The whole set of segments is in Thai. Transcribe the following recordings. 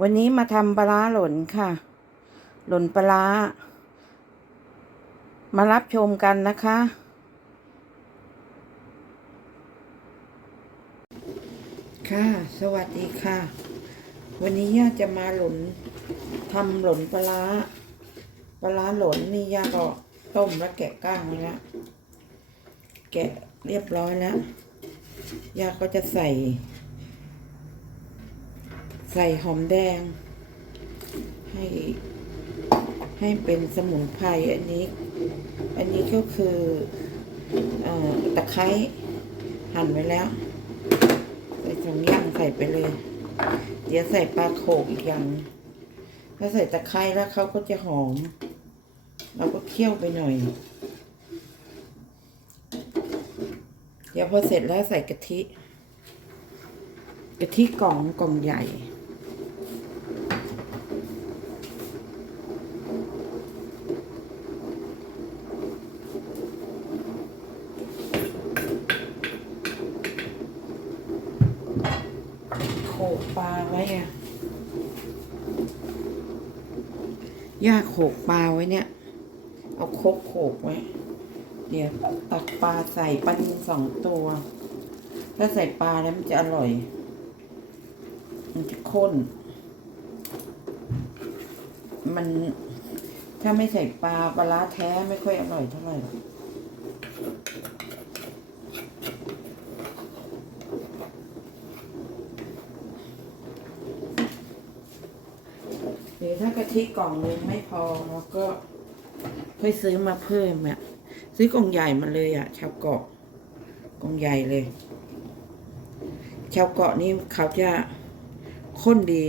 วันนี้มาทำปลาหล่นค่ะ หล่นปลา มารับชมกันนะคะ ค่ะ สวัสดีค่ะ วันนี้ย่าจะมาหล่นทำหล่นปลาปลาหล่นนี่ย่าก็ต้มแล้วแกะก้างแล้วแกะเรียบร้อยแล้วย่าก็จะใส่ ใส่หอมแดง ให้ให้เป็นสมุนไพรอันนี้ อันนี้ก็คือออตะไคร้หั่นไว้แล้ว ใส่สองอย่างใส่ไปเลย เดี๋ยวใส่ปลาโขกอีกอย่าง ถ้าใส่ตะไคร้แล้วเขาก็จะหอม เราก็เคี่ยวไปหน่อย เดี๋ยวพอเสร็จแล้วใส่กะทิกะทิกล่องกล่องใหญ่ โขก ปลาไว้อะยาโขกปลาไว้เนี่ย เอาคกโขกไว้ เดี๋ยวตักปลาใส่ปลานิลสองตัว ถ้าใส่ปลาแล้วมันจะอร่อย มันจะข้น มันถ้าไม่ใส่ปลาปลาร้าแท้ไม่ค่อยอร่อยเท่าไหร่ หรอกเดี๋ยวถ้ากะทิกล่องนึงไม่พอแล้วก็ค่อยซื้อมาเพิ่มอะซื้อกล่องใหญ่มาเลยอะ ชาวเกาะกล่องใหญ่เลย ชาวเกาะนี่เขาจะข้นดี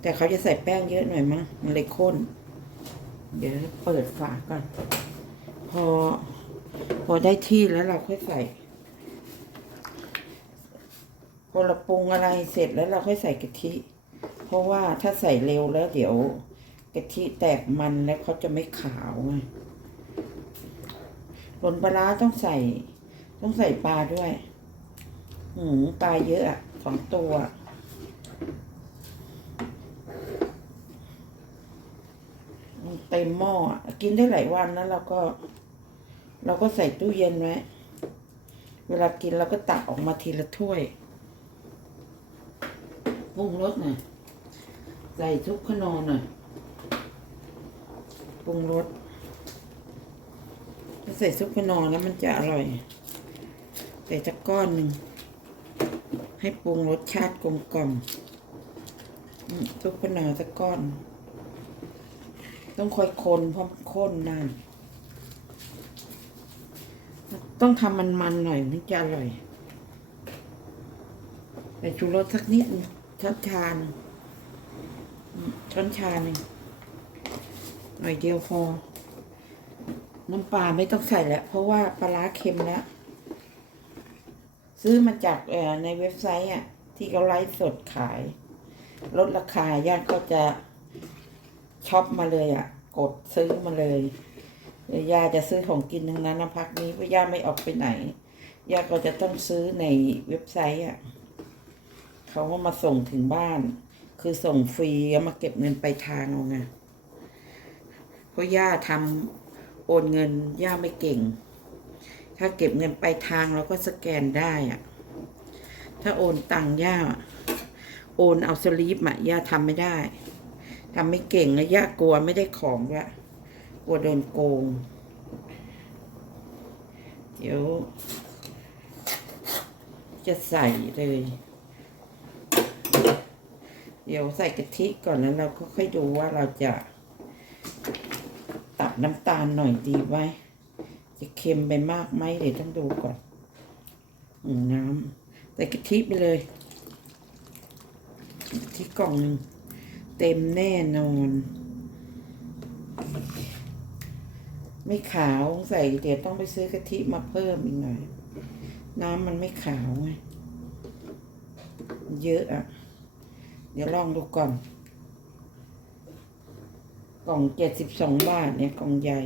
แต่เขาจะใส่แป้งเยอะหน่อยมั้งมันเลยข้น เดี๋ยวเปิดฝาก่อน พอ พอได้ที่แล้วเราค่อยใส่พอเราปรุงอะไรเสร็จแล้วเราค่อยใส่กะทิ เพราะว่าถ้าใส่เร็วแล้วเดี๋ยวกะทิแตกมันแล้วเขาจะไม่ขาวไงหล่นปลาต้องใส่ ต้องใส่ปลาด้วย หืมปลาเยอะอะสองตัว เต็มหม้อกินได้หลายวันแล้วเราก็ เราก็ใส่ตู้เย็นไว้เวลากินเราก็ตักออกมาทีละถ้วยปรุงรสหน่อย ใส่ทุกขนอนหน่อยปรุงรสถ้าใส่ซุปขนอนแล้วมันจะอร่อย ใส่จักก้อนหนึ่งให้ปรุงรสชาติกลมกล่อมซุปขนอนสักก้อน ต้องคอยคนเพราะข้นนานต้องทำมันๆหน่อยถึงจะอร่อย ใส่ชูรสสักนิดช้อนชาหนึ่ง ช้อนชาหนึ่งหน่อยเดียวพอ น้ำปลาไม่ต้องใส่แล้ว เพราะว่าปลาร้าเค็มแล้ว ซื้อมาจากในเว็บไซต์อะ ที่เขาไลฟ์สดขาย ลดราคาญาติก็จะช็อปมาเลยอะ กดซื้อมาเลยยาจะซื้อของกินทั้งนั้นนะพักนี้เพราะย่าไม่ออกไปไหนย่าก็จะต้องซื้อในเว็บไซต์อะ เขาก็มาส่งถึงบ้าน คือส่งฟรีแล้วมาเก็บเงินไปทางเอาไงเพราะย่าทำโอนเงินย่าไม่เก่ง ถ้าเก็บเงินไปทางเราก็สแกนได้อะถ้าโอนตังย่า โอนเอาสลีปอะย่าทำไม่ได้ทำไม่เก่งนะย่ากลัวไม่ได้ของละกลัวโดนโกง เดี๋ยว จะใส่เลย เดี๋ยวใส่กะทิก่อนแล้วเราก็ค่อยดูว่าเราจะ ตัดน้ำตาลหน่อยดีไว้จะเค็มไปมากไหมเดี๋ยวต้องดูก่อนน้ำใส่กะทิไปเลยกะทิกล่องหนึ่งเต็มแน่นอน ไม่ขาวใส่เดี๋ยวต้องไปซื้อกะทิมาเพิ่มอีกหน่อย น้ำมันไม่ขาวไงเยอะอะ เดี๋ยวลองดูก่อน กล่องเจ็ดสิบสองบาทเนี่ยกล่องใหญ่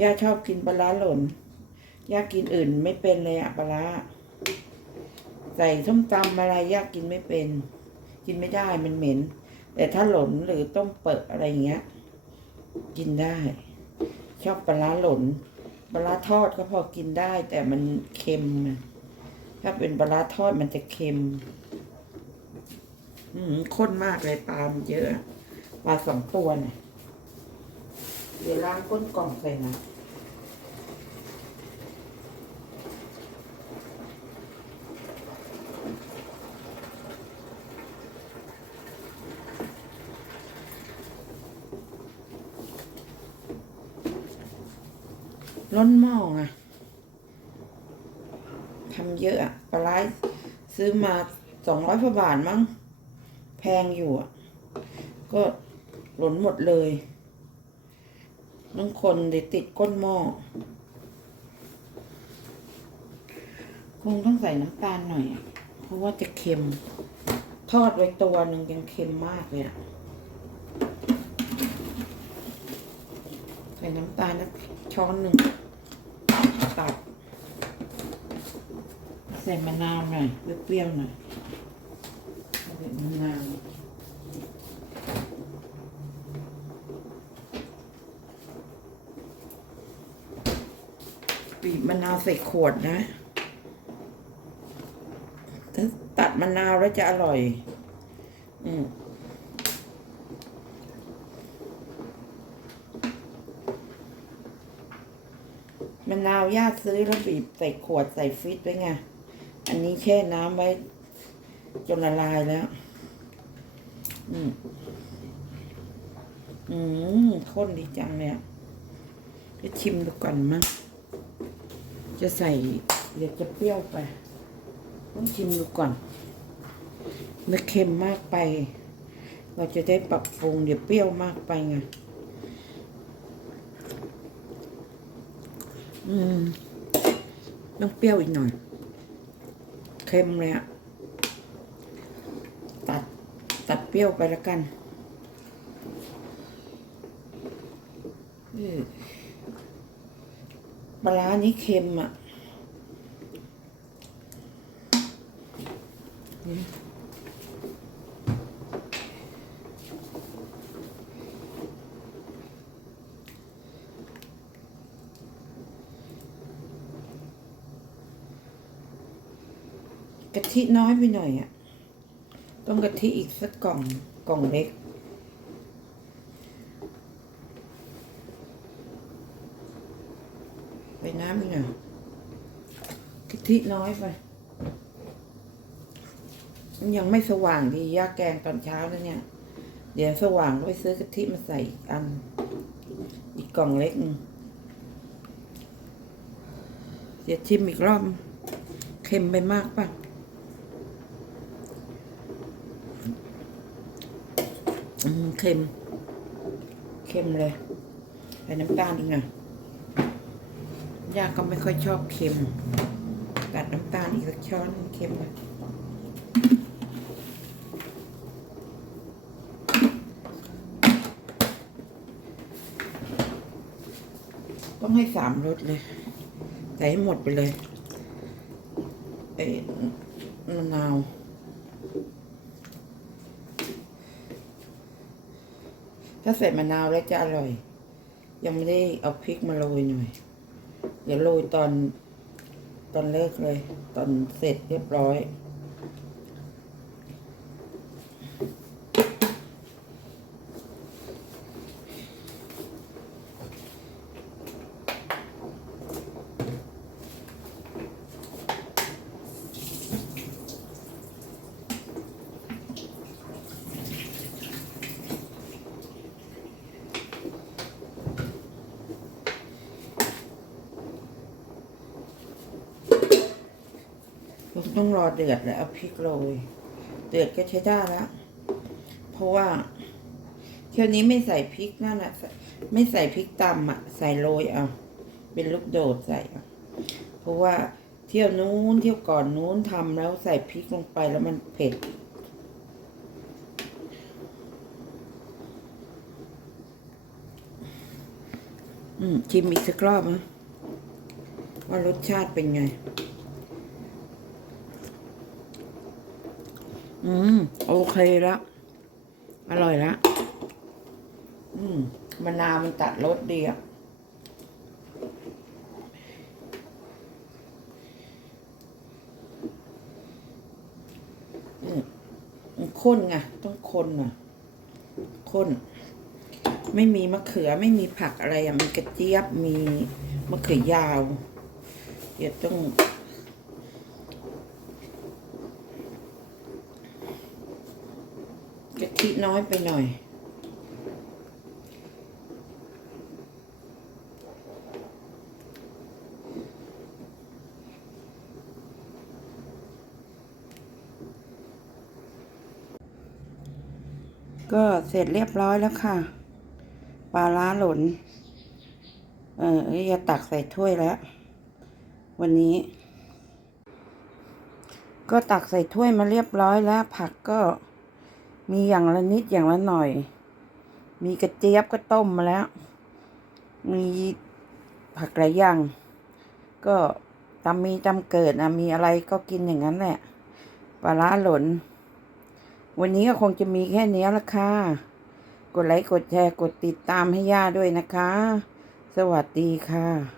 ย่าชอบกินปลาร้าหล่นย่ากินอื่นไม่เป็นเลยอะปลาร้าใส่ส้มตำอะไรย่ากินไม่เป็น กินไม่ได้มันเหม็น แต่ถ้าหล่นหรือต้มเปิดอะไรอย่างเงี้ย กินได้ ชอบปลาร้าหล่นปลาร้าทอดก็พอกินได้ แต่มันเค็มอะ ถ้าเป็นปลาทอดมันจะเค็ม อืมข้นมากเลยปลามันเยอะปลาสองตัวเนี่ยเดี๋ยวล้างก้นกล่องใส่นะล้นหม้อไง ทำเยอะอะปลาไหลซื้อมาสองร้อยกว่าบาทมั้งแพงอยู่อะก็หล่นหมดเลยบางคนเดี๋ยวติดก้นหม้อคงต้องใส่น้ำตาลหน่อย เพราะว่าจะเค็ม ทอดไว้ตัวหนึ่งยังเค็มมากเลยอะใส่น้ำตาลนะช้อนหนึ่งตัด ส่มะนาวหน่อยเปรี้ยวๆหน่อยใส่มะนาวบีบมะนาวใส่ขวดนะถ้าตัดมะนาวแล้วจะอร่อย อืมมะนาวย่าซื้อแล้วบีบใส่ขวดใส่ฟรีซไว้ไง อันนี้แช่น้ำไว้จนละลายแล้ว อืมอืมข้นดีจังเนี่ยจะชิมดูก่อนมั้ง จะใส่เดี๋ยวจะเปรี้ยวไป ต้องชิมดูก่อนเมื่อเค็มมากไป เราจะได้ปรับปรุงเดี๋ยวเปรี้ยวมากไปไง อืม ต้องเปรี้ยวอีกหน่อย เค็มเลยอะตัดตัดเปรี้ยวไปแล้วกันปลานี้เค็มอะะทิน้อยไปหน่อยอะ ต้องกะทิอีกสักกล่องกล่องเล็ก ไปน้ำอีกหน่อยกะทิน้อยไป มันยังไม่สว่างดีย่าแกงตอนเช้าแล้วเนี่ย เดี๋ยวสว่างก็ไปซื้อกะทิมาใส่อีกอัน อีกกล่องเล็กเดี๋ยวชิมอีกรอบ เค็มไปมากป่ะ อืม เค็มเค็มเลยใส่น้ำตาลอีกหน่อยย่าก็ไม่ค่อยชอบเค็ม ตัดน้ำตาลอีกสักช้อนเค็มเลยต้องให้สามรสเลยใส่ให้หมดไปเลยเอ้มะนาว ถ้าใส่มะนาวแล้วจะอร่อย ยังไม่ได้เอาพริกมาโรยหน่อย เดี๋ยวโรยตอนตอนเลิกเลย ตอนเสร็จเรียบร้อย ต้องรอเดือดแล้วเอาพริกโรย เดือดก็ใช้ได้แล้ว เพราะว่าเที่ยวนี้ไม่ใส่พริกนั่นอะไม่ใส่พริกตำอะ ใส่โรยเอาเป็นลูกโดดใส่เพราะว่าเที่ยวนู้นเที่ยวก่อนนู้นทำแล้วใส่พริกลงไปแล้วมันเผ็ดอืมชิมอีกสักรอบนะว่ารสชาติเป็นไง อืม โอเคแล้ว อร่อยแล้วอืมมะนาวมันตัดรสดีอะอืมข้นไงต้องคนอะข้น ไม่มีมะเขือไม่มีผักอะไรอะมีกระเจี๊ยบมีมะเขือยาวเดี๋ยวต้อง ธิน้อยไปหน่อย ก็เสร็จเรียบร้อยแล้วค่ะ ปลาล้าหล่น เอออย่าตักใส่ถ้วยแล้ว วันนี้ ก็ตักใส่ถ้วยมาเรียบร้อยแล้ว ผักก็ มีอย่างละนิดอย่างละหน่อย มีกระเจี๊ยบก็ต้มมาแล้ว มีผักหลายอย่าง ก็ตำมีตำเกิดนะมีอะไรก็กินอย่างนั้นแหละ ปลาล้าหล่นวันนี้ก็คงจะมีแค่นี้ละค่ะ กดไลค์ กดแชร์ กดติดตามให้ย่าด้วยนะคะ สวัสดีค่ะ